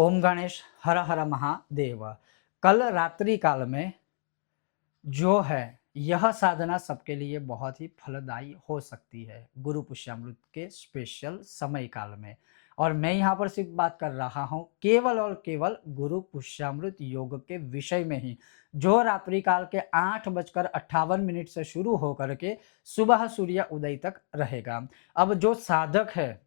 ओम गणेश हर हर महादेव। कल रात्रि काल में जो है यह साधना सबके लिए बहुत ही फलदायी हो सकती है गुरु पुष्यामृत के स्पेशल समय काल में। और मैं यहाँ पर सिर्फ बात कर रहा हूँ केवल और केवल गुरु पुष्यामृत योग के विषय में ही, जो रात्रि काल के 8:58 से शुरू होकर के सुबह सूर्य उदय तक रहेगा। अब जो साधक है,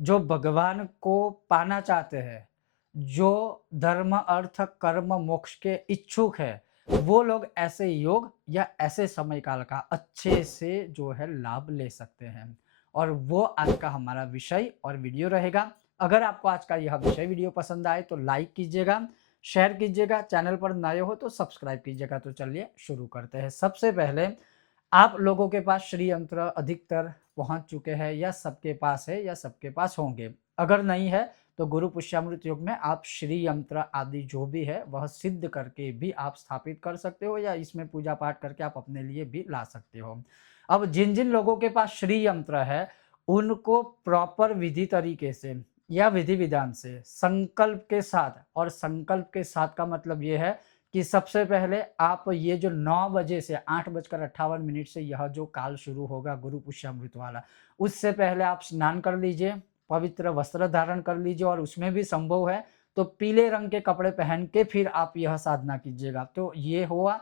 जो भगवान को पाना चाहते हैं, जो धर्म अर्थ कर्म मोक्ष के इच्छुक है, वो लोग ऐसे योग या ऐसे समय काल का अच्छे से जो है लाभ ले सकते हैं। और वो आज का हमारा विषय और वीडियो रहेगा। अगर आपको आज का यह विषय वीडियो पसंद आए तो लाइक कीजिएगा, शेयर कीजिएगा, चैनल पर नए हो तो सब्सक्राइब कीजिएगा। तो चलिए शुरू करते हैं। सबसे पहले, आप लोगों के पास श्री यंत्र अधिकतर पहुंच चुके हैं या सबके पास है या सबके पास होंगे। अगर नहीं है तो गुरु पुष्यामृत योग में आप श्री यंत्र आदि जो भी है वह सिद्ध करके भी आप स्थापित कर सकते हो या इसमें पूजा पाठ करके आप अपने लिए भी ला सकते हो। अब जिन जिन लोगों के पास श्री यंत्र है उनको प्रॉपर विधि तरीके से या विधि विधान से संकल्प के साथ, और संकल्प के साथ का मतलब ये है कि सबसे पहले आप ये जो 9 बजे से 8:58 से यह जो काल शुरू होगा गुरु पुष्यामृत वाला, उससे पहले आप स्नान कर लीजिए, पवित्र वस्त्र धारण कर लीजिए, और उसमें भी संभव है तो पीले रंग के कपड़े पहन के फिर आप यह साधना कीजिएगा। तो ये हुआ।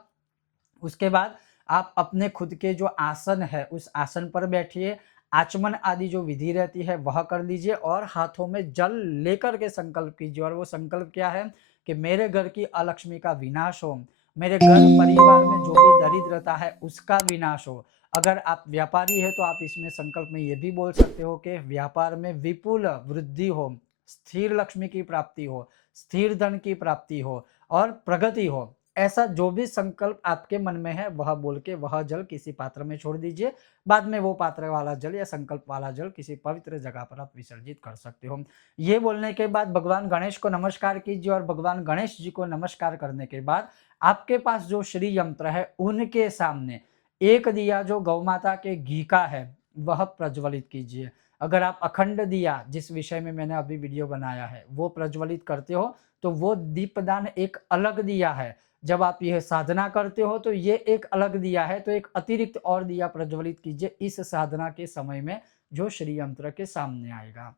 उसके बाद आप अपने खुद के जो आसन है उस आसन पर बैठिए, आचमन आदि जो विधि रहती है वह कर लीजिए, और हाथों में जल लेकर के संकल्प कीजिए। और वो संकल्प क्या है कि मेरे घर की अलक्ष्मी का विनाश हो, मेरे घर परिवार में जो भी दरिद्रता है उसका विनाश हो। अगर आप व्यापारी है तो आप इसमें संकल्प में ये भी बोल सकते हो कि व्यापार में विपुल वृद्धि हो, स्थिर लक्ष्मी की प्राप्ति हो, स्थिर धन की प्राप्ति हो और प्रगति हो। ऐसा जो भी संकल्प आपके मन में है वह बोल के वह जल किसी पात्र में छोड़ दीजिए। बाद में वो पात्र वाला जल या संकल्प वाला जल किसी पवित्र जगह पर आप विसर्जित कर सकते हो। ये बोलने के बाद भगवान गणेश को नमस्कार कीजिए, और भगवान गणेश जी को नमस्कार करने के बाद आपके पास जो श्री यंत्र है उनके सामने एक दिया जो गौ माता के घी का है वह प्रज्वलित कीजिए। अगर आप अखंड दिया, जिस विषय में मैंने अभी वीडियो बनाया है, वो प्रज्वलित करते हो तो वो दीपदान एक अलग दिया है। जब आप यह साधना करते हो तो ये एक अलग दिया है, तो एक अतिरिक्त और दिया प्रज्वलित कीजिए इस साधना के समय में जो श्री यंत्र के सामने आएगा।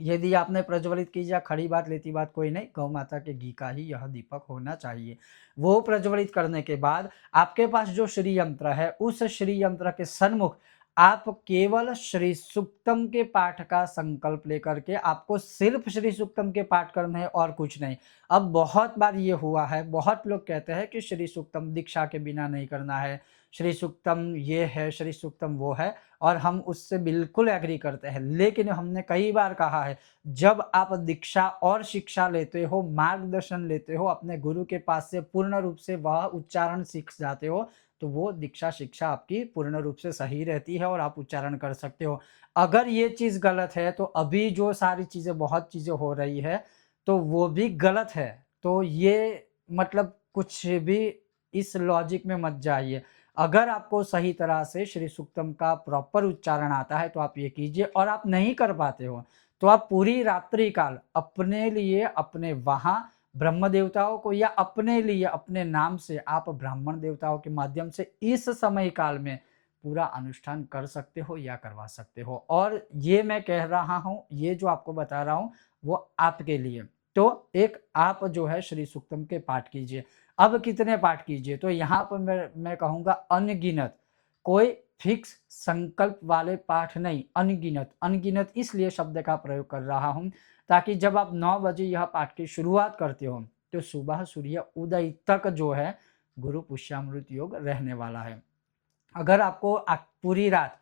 ये दिया आपने प्रज्वलित कीजिए, खड़ी बात लेती बात कोई नहीं, गौ माता के घी का ही यह दीपक होना चाहिए। वो प्रज्वलित करने के बाद आपके पास जो श्री यंत्र है उस श्री यंत्र के सन्मुख आप केवल श्री सूक्तम के पाठ का संकल्प लेकर के आपको सिर्फ श्री सूक्तम के पाठ करने हैं और कुछ नहीं। अब बहुत बार ये हुआ है, बहुत लोग कहते हैं कि श्री सूक्तम दीक्षा के बिना नहीं करना है, श्री सूक्तम ये है, श्री सूक्तम वो है, और हम उससे बिल्कुल एग्री करते हैं। लेकिन हमने कई बार कहा है, जब आप दीक्षा और शिक्षा लेते हो, मार्गदर्शन लेते हो अपने गुरु के पास से, पूर्ण रूप से वह उच्चारण सीख जाते हो, तो वो दीक्षा शिक्षा आपकी पूर्ण रूप से सही रहती है और आप उच्चारण कर सकते हो। अगर ये चीज़ गलत है तो अभी जो सारी चीज़ें, बहुत चीज़ें हो रही है तो वो भी गलत है। तो ये मतलब कुछ भी इस लॉजिक में मत जाइए। अगर आपको सही तरह से श्री सूक्तम का प्रॉपर उच्चारण आता है तो आप ये कीजिए, और आप नहीं कर पाते हो तो आप पूरी रात्रि काल अपने लिए, अपने वहाँ ब्रह्म देवताओं को, या अपने लिए अपने नाम से आप ब्राह्मण देवताओं के माध्यम से इस समय काल में पूरा अनुष्ठान कर सकते हो या करवा सकते हो। और ये मैं कह रहा हूँ, ये जो आपको बता रहा हूँ वो आपके लिए। तो एक आप जो है श्री सूक्तम के पाठ कीजिए। अब कितने पाठ कीजिए, तो यहाँ पर मैं कहूँगा अनगिनत, कोई फिक्स संकल्प वाले पाठ नहीं, अनगिनत। अनगिनत इसलिए शब्द का प्रयोग कर रहा हूँ ताकि जब आप 9 बजे यह पाठ की शुरुआत करते हो तो सुबह सूर्य उदय तक जो है गुरु पुष्यामृत योग रहने वाला है। अगर आपको पूरी रात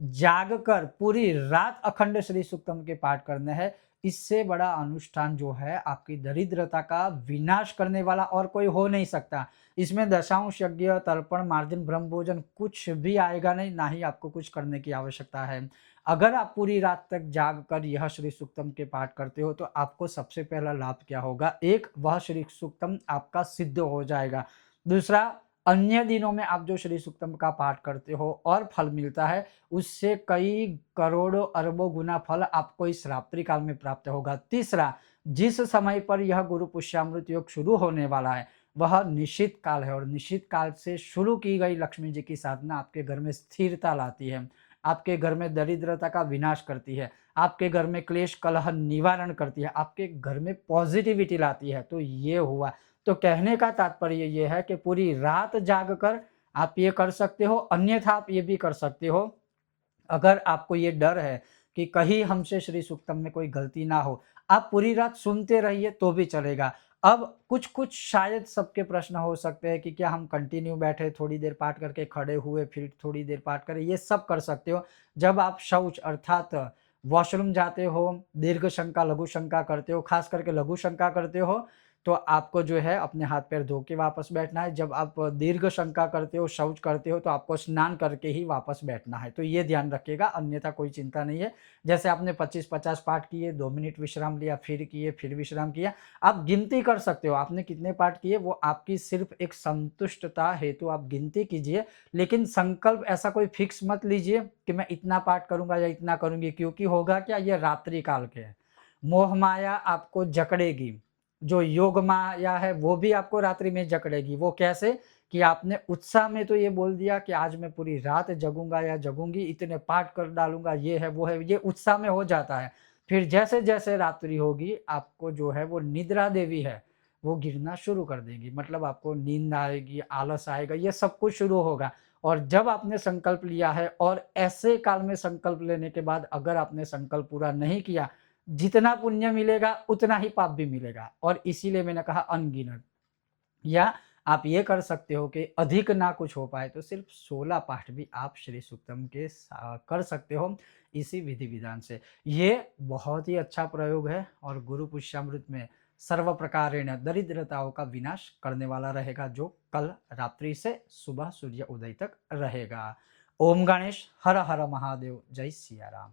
जाग कर पूरी रात अखंड श्री सूक्तम के पाठ करने हैं, इससे बड़ा अनुष्ठान जो है आपकी दरिद्रता का विनाश करने वाला और कोई हो नहीं सकता। इसमें दशांश यज्ञ, तर्पण, मार्जन, ब्रह्म भोजन कुछ भी आएगा नहीं, ना ही आपको कुछ करने की आवश्यकता है। अगर आप पूरी रात तक जाग कर यह श्री सूक्तम के पाठ करते हो तो आपको सबसे पहला लाभ क्या होगा, एक, वह श्री सूक्तम आपका सिद्ध हो जाएगा। दूसरा, अन्य दिनों में आप जो श्री सूक्तम का पाठ करते हो और फल मिलता है, उससे कई करोड़ों अरबों गुना फल आपको इस रात्रि काल में प्राप्त होगा। तीसरा, जिस समय पर यह गुरु पुष्यामृत योग शुरू होने वाला है वह निश्चित काल है, और निश्चित काल से शुरू की गई लक्ष्मी जी की साधना आपके घर में स्थिरता लाती है, आपके घर में दरिद्रता का विनाश करती है, आपके घर में क्लेश कलह निवारण करती है, आपके घर में पॉजिटिविटी लाती है। तो ये हुआ। तो कहने का तात्पर्य ये है कि पूरी रात जाग कर आप ये कर सकते हो, अन्यथा आप ये भी कर सकते हो, अगर आपको ये डर है कि कहीं हमसे श्री सूक्तम में कोई गलती ना हो, आप पूरी रात सुनते रहिए तो भी चलेगा। अब कुछ-कुछ शायद सबके प्रश्न हो सकते हैं कि क्या हम कंटिन्यू बैठे, थोड़ी देर पाठ करके खड़े हुए, फिर थोड़ी देर पाठ करें, ये सब कर सकते हो। जब आप शौच अर्थात वॉशरूम जाते हो, दीर्घ शंका, लघु शंका करते हो, खास करके लघु शंका करते हो, तो आपको जो है अपने हाथ-पैर धो के वापस बैठना है। जब आप दीर्घ शंका करते हो, शौच करते हो, तो आपको स्नान करके ही वापस बैठना है। तो ये ध्यान रखिएगा, अन्यथा कोई चिंता नहीं है। जैसे आपने 25-50 पाठ किए, 2 मिनट विश्राम लिया, फिर किए, फिर विश्राम किया। आप गिनती कर सकते हो, आपने कितने पाठ किए, वो आपकी सिर्फ़ एक संतुष्टता हेतु आप गिनती कीजिए, लेकिन संकल्प ऐसा कोई फिक्स मत लीजिए कि मैं इतना पाठ करूँगा या इतना करूँगी, क्योंकि होगा क्या, ये रात्रि काल के हैं। मोह माया आपको जकड़ेगी, जो योग माया है वो भी आपको रात्रि में जकड़ेगी। वो कैसे? कि आपने उत्साह में तो ये बोल दिया कि आज मैं पूरी रात जगूँगा या जगूँगी, इतने पाठ कर डालूँगा, ये है, वो है, ये उत्साह में हो जाता है। फिर जैसे-जैसे रात्रि होगी, आपको जो है वो निद्रा देवी है, वो गिरना शुरू कर देगी। मतलब आपको नींद आएगी, आलस आएगा, ये सब कुछ शुरू होगा। और जब आपने संकल्प लिया है, और ऐसे काल में संकल्प लेने के बाद अगर आपने संकल्प पूरा नहीं किया, जितना पुण्य मिलेगा उतना ही पाप भी मिलेगा, और इसीलिए मैंने कहा अनगिनत। या आप ये कर सकते हो कि अधिक ना कुछ हो पाए तो सिर्फ 16 पाठ भी आप श्री सूक्तम के कर सकते हो इसी विधि विधान से। ये बहुत ही अच्छा प्रयोग है, और गुरु पुष्यामृत में सर्व प्रकारेण दरिद्रताओं का विनाश करने वाला रहेगा, जो कल रात्रि से सुबह सूर्य उदय तक रहेगा। ओम गणेश, हर हर महादेव, जय सिया राम।